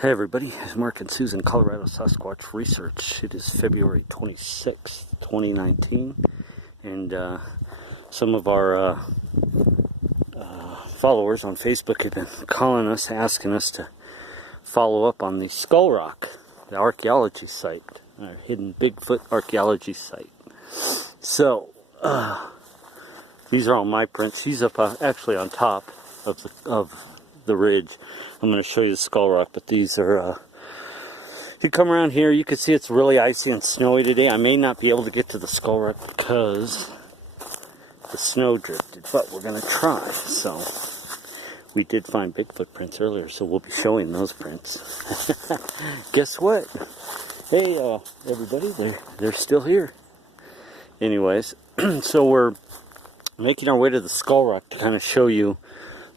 Hey everybody, it's Mark and Susan, Colorado Sasquatch Research. It is February 26th, 2019, and some of our followers on Facebook have been calling us, asking us to follow up on the Skull Rock, the archaeology site, our hidden Bigfoot archaeology site. So, these are all my prints. He's up actually on top of the ridge. I'm going to show you the Skull Rock, but these are, you come around here, you can see it's really icy and snowy today. I may not be able to get to the Skull Rock because the snow drifted, but we're going to try. So, we did find Bigfoot prints earlier, so we'll be showing those prints. Guess what? Hey, everybody, they're still here. Anyways, so we're making our way to the Skull Rock to kind of show you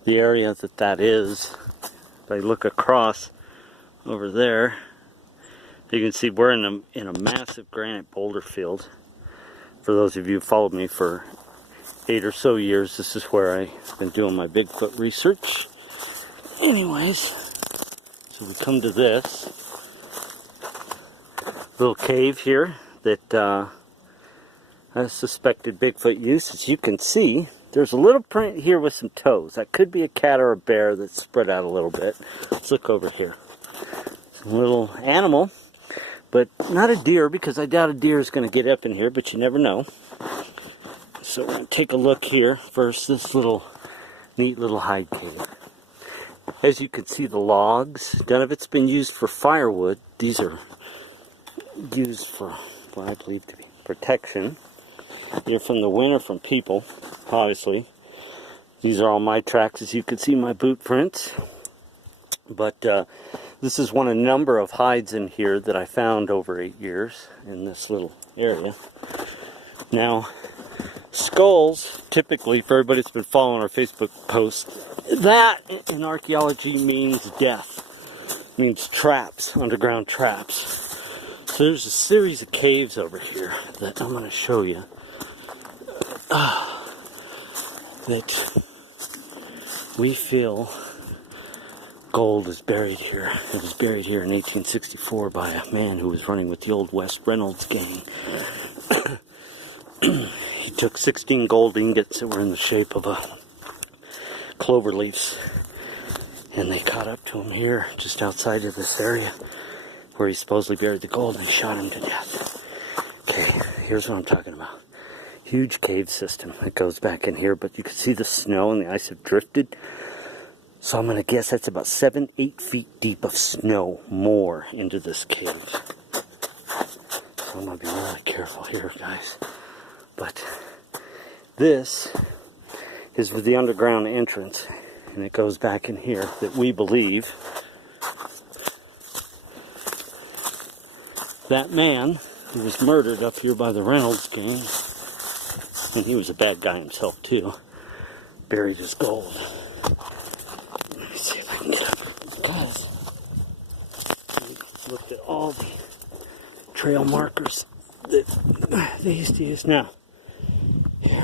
the area that is. If I look across over there, you can see we're in a massive granite boulder field. For those of you who followed me for 8 or so years, this is where I've been doing my Bigfoot research. Anyways, so we come to this little cave here that I suspected Bigfoot use. As you can see, there's a little print here with some toes. That could be a cat or a bear that's spread out a little bit. Let's look over here. Some little animal, but not a deer, because I doubt a deer is going to get up in here, but you never know. So we're going to take a look here first. This little neat little hide cave. As you can see, the logs, none of it's been used for firewood. These are used for what I believe to be protection, either from the wind or from people, obviously. These are all my tracks, as you can see, my boot prints. But this is one of a number of hides in here that I found over 8 years in this little area. Now, skulls, typically, for everybody that's been following our Facebook post, that in archaeology means death. It means traps, underground traps. So there's a series of caves over here that I'm going to show you. That we feel gold is buried here. It was buried here in 1864 by a man who was running with the Old West Reynolds gang. He took 16 gold ingots that were in the shape of clover leaves, and they caught up to him here just outside of this area where he supposedly buried the gold, and they shot him to death. Okay, here's what I'm talking about. Huge cave system that goes back in here, but you can see the snow and the ice have drifted. So I'm going to guess that's about 7-8 feet deep of snow more into this cave. So I'm going to be really careful here, guys. But this is the underground entrance, and it goes back in here that we believe that man who was murdered up here by the Reynolds gang, and he was a bad guy himself too, buried his gold. Let me see if I can get up. Guys, we looked at all the trail markers that they used to use. Now, here.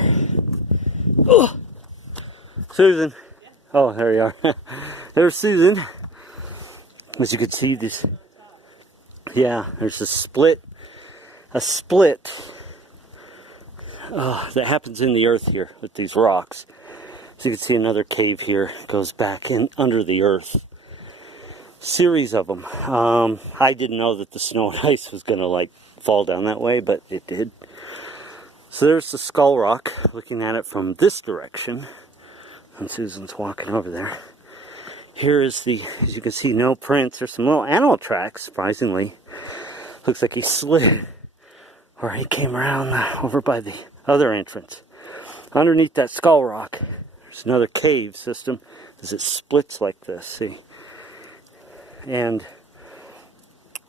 Oh, Susan. Oh, there you are. There's Susan. As you can see, this. Yeah, there's a split that happens in the earth here with these rocks. So you can see another cave here goes back in under the earth. Series of them. I didn't know that the snow and ice was going to fall down that way, but it did. So there's the Skull Rock, looking at it from this direction, and Susan's walking over there. Here is as you can see, no prints. There's some little animal tracks, surprisingly. Looks like he slid, or he came around over by the other entrance. Underneath that Skull Rock, there's another cave system, as it splits like this, see? And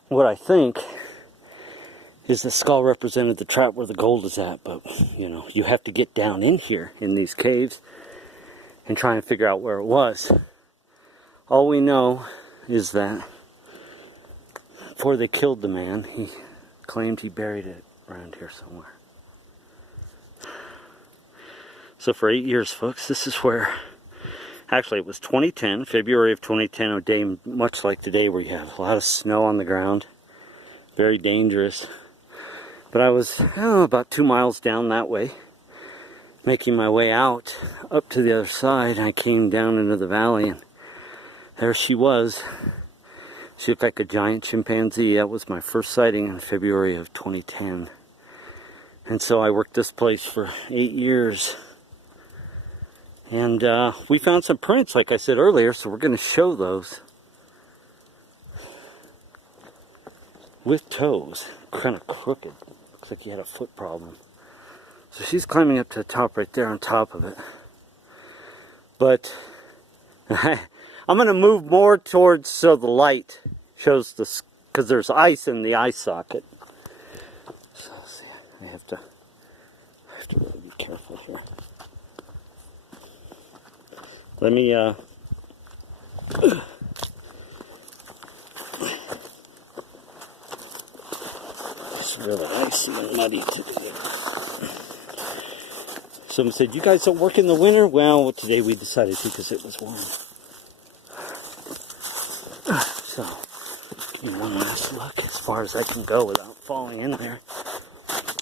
what I think is the skull represented the trap where the gold is at, but, you have to get down in here, in these caves, and try and figure out where it was. All we know is that before they killed the man, he claimed he buried it around here somewhere. So for 8 years, folks, this is where Actually, it was 2010, February of 2010, a day much like today where you have a lot of snow on the ground. Very dangerous. But I was about 2 miles down that way, making my way out up to the other side, and I came down into the valley, and there she was. She looked like a giant chimpanzee. That was my first sighting in February of 2010. And so I worked this place for 8 years. And we found some prints, like I said earlier, so we're going to show those. With toes. Kind of crooked. Looks like he had a foot problem. So she's climbing up to the top right there on top of it. But I'm going to move more towards so the light shows this, because there's ice in the eye socket. So let's see, I have to really be careful here. Let me it's really icy and muddy today. Someone said, "You guys don't work in the winter?" Well, today we decided to because it was warm. So, give me one last look as far as I can go without falling in there.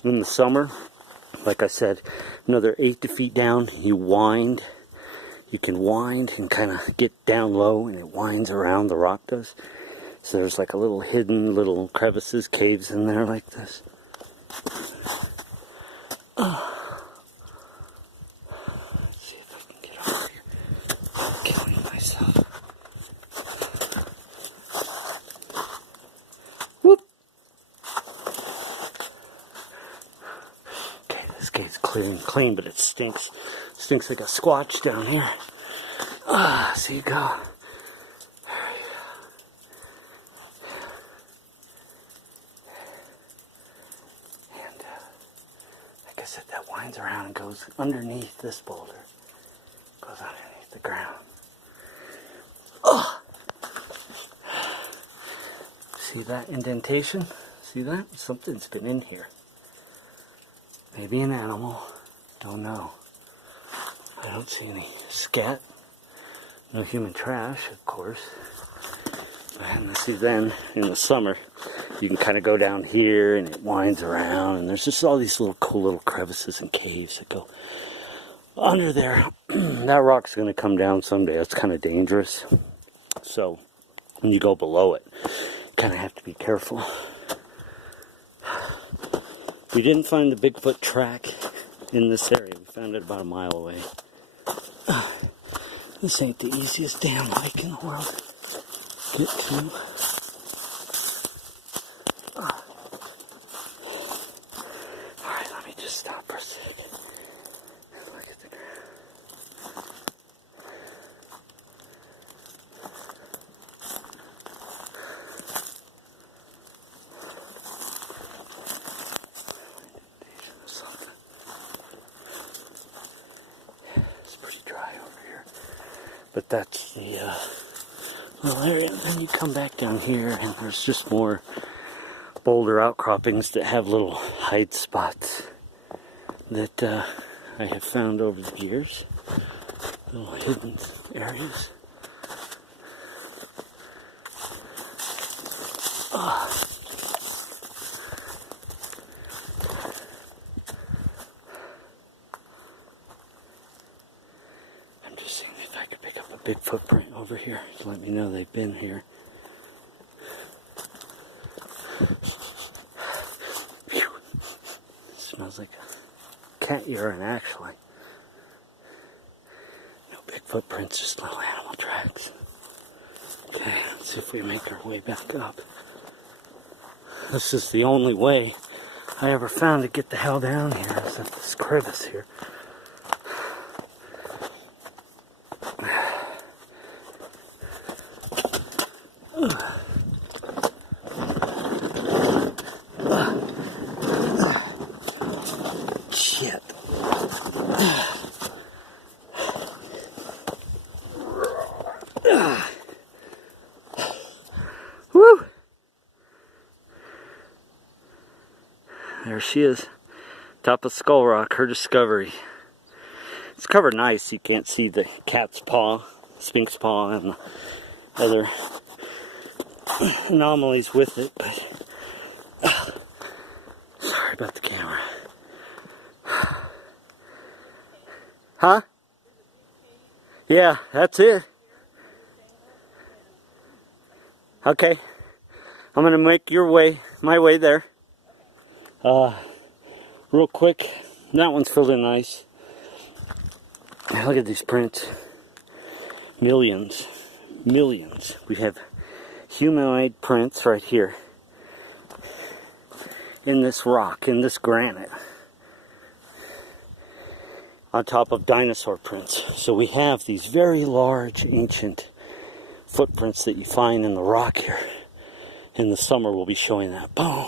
In the summer, like I said, another 8 feet down, you wind. You can wind and kind of get down low, and it winds around, the rock does. So there's like a little hidden little crevices, caves in there like this. Let's see if I can get over here. I'm killing myself. Whoop! Okay, this cave's clear and clean, but it stinks. Stinks like a squatch down here. So you go. And like I said, that winds around and goes underneath this boulder. Goes underneath the ground. See that indentation? See that? Something's been in here. Maybe an animal. Don't know. I don't see any scat. No human trash, of course. And see, then in the summer, you can kind of go down here and it winds around, and there's just all these little cool little crevices and caves that go under there. That rock's going to come down someday. It's kind of dangerous. So when you go below it, you kind of have to be careful. We didn't find the Bigfoot track in this area. We found it about a mile away. This ain't the easiest damn hike in the world to get to. Alright, let me just stop for a second and look at the ground. It's pretty dry over here. But that's the little area. And then you come back down here and there's just more boulder outcroppings that have little hide spots that I have found over the years. Little hidden areas. I'm just seeing if I could pick up a big footprint over here to let me know they've been here. It smells like a cat urine, actually. No big footprints, just little animal tracks. Okay, let's see if we make our way back up. This is the only way I ever found to get the hell down here, is up this crevice here. Shit. Woo! There she is. Top of Skull Rock, her discovery. It's covered in ice, you can't see the cat's paw sphinx paw and other anomalies with it, but sorry about the camera. Huh? Yeah, that's it. Okay. I'm gonna make my way there. Real quick, that one's filled in ice. Look at these prints. Millions. We have humanoid prints right here in this rock, in this granite, on top of dinosaur prints. So we have these very large ancient footprints that you find in the rock here. In the summer we'll be showing that, boom,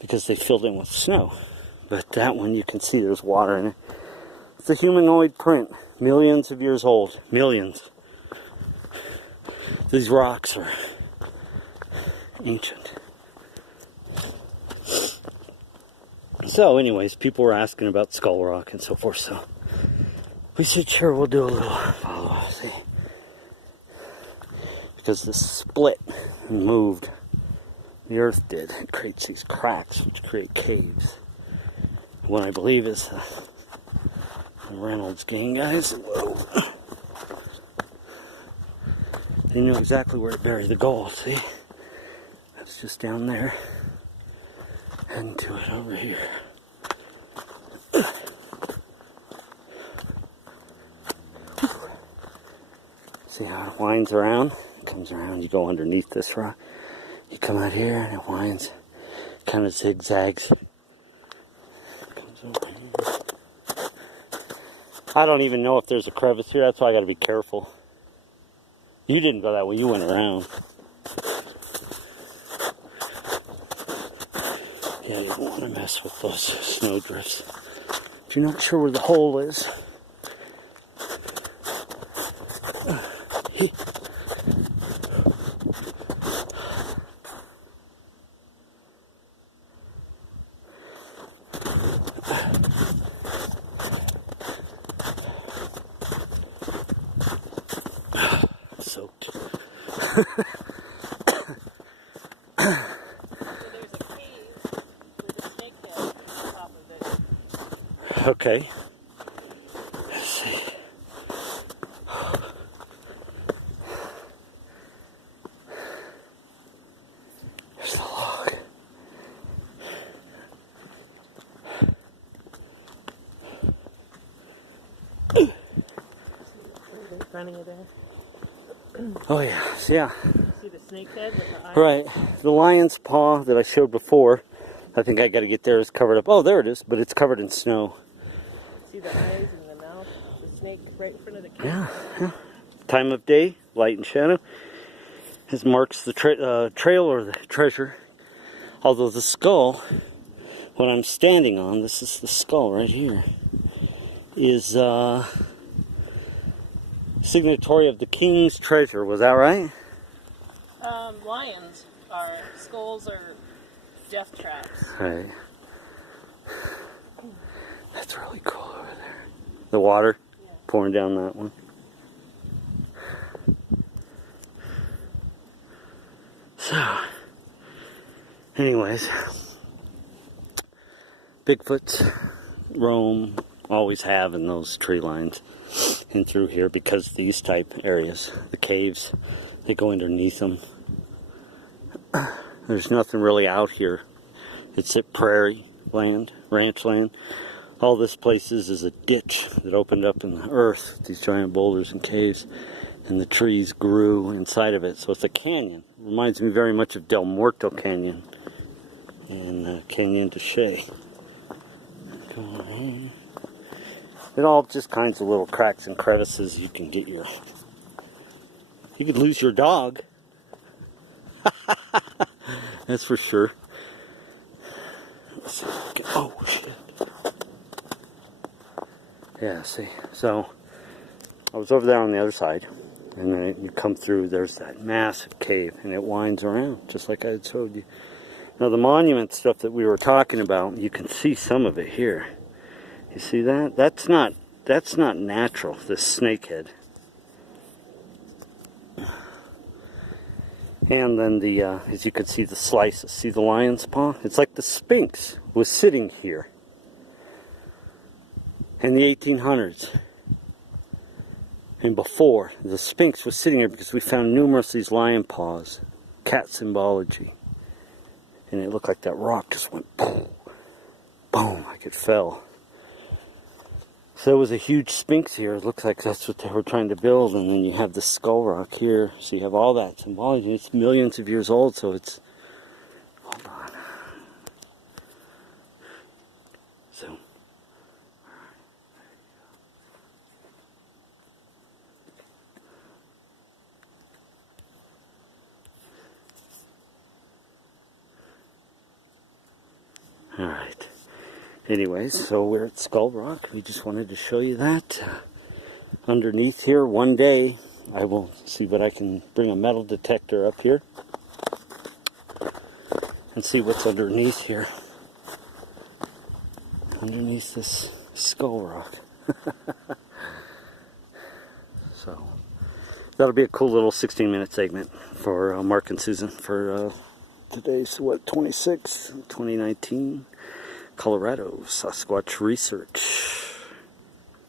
because they filled in with snow. But that one you can see there's water in it. It's a humanoid print, millions of years old, millions. These rocks are ancient. So anyways, people were asking about Skull Rock and so forth, so we said sure, we'll do a little follow-up, see? Because this split and moved, the earth did. It creates these cracks which create caves. What I believe is the Reynolds gang guys, whoa. They knew exactly where to bury the gold, see? That's just down there. Heading to it over here. See how it winds around? It comes around, you go underneath this rock. You come out here and it winds, kind of zigzags. Comes over here. I don't even know if there's a crevice here, that's why I gotta be careful. You didn't go that way, you went around. Yeah, you don't want to mess with those snow drifts. If you're not sure where the hole is, soaked. Okay. Let's see. There's the log. Running it there. Oh yeah, yeah. See the snake head with the eye? Right. The lion's paw that I showed before, I think I got to get there, is covered up. Oh, there it is, but it's covered in snow. See the eyes and the mouth? The snake right in front of the cave? Yeah. Time of day, light and shadow. This marks the trail or the treasure. Although the skull, what I'm standing on, this is the skull right here, is signatory of the king's treasure. Was that right? Lions are, skulls are death traps. Right. That's really cool over there. The water pouring down that one. So, anyways, Bigfoots roam, always have in those tree lines and through here because these type areas, the caves, they go underneath them. There's nothing really out here. It's at prairie land, ranch land. All this place is a ditch that opened up in the earth, these giant boulders and caves, and the trees grew inside of it. So it's a canyon. Reminds me very much of Del Muerto Canyon and Canyon de Chelly. It all just kinds of little cracks and crevices. You can get you could lose your dog. That's for sure. Let's see. Oh shit. Yeah, see. So I was over there on the other side, and then you come through, there's that massive cave, and it winds around, just like I had showed you. Now the monument stuff that we were talking about, you can see some of it here. You see that? That's not natural, this snakehead. And then the, as you can see, the slices. See the lion's paw? It's like the Sphinx was sitting here in the 1800s. And before, the Sphinx was sitting here because we found numerous of these lion paws, cat symbology. And it looked like that rock just went boom, boom, like it fell. So there was a huge Sphinx here. It looks like that's what they were trying to build. And then you have the skull rock here. So you have all that symbology. It's millions of years old, so it's... Hold on. So... Alright. Anyways, so we're at Skull Rock. We just wanted to show you that. Underneath here, one day, I will see what I can bring a metal detector up here and see what's underneath here. Underneath this Skull Rock. So, that'll be a cool little 16-minute segment for Mark and Susan for today's, what, 26, 2019, Colorado Sasquatch Research.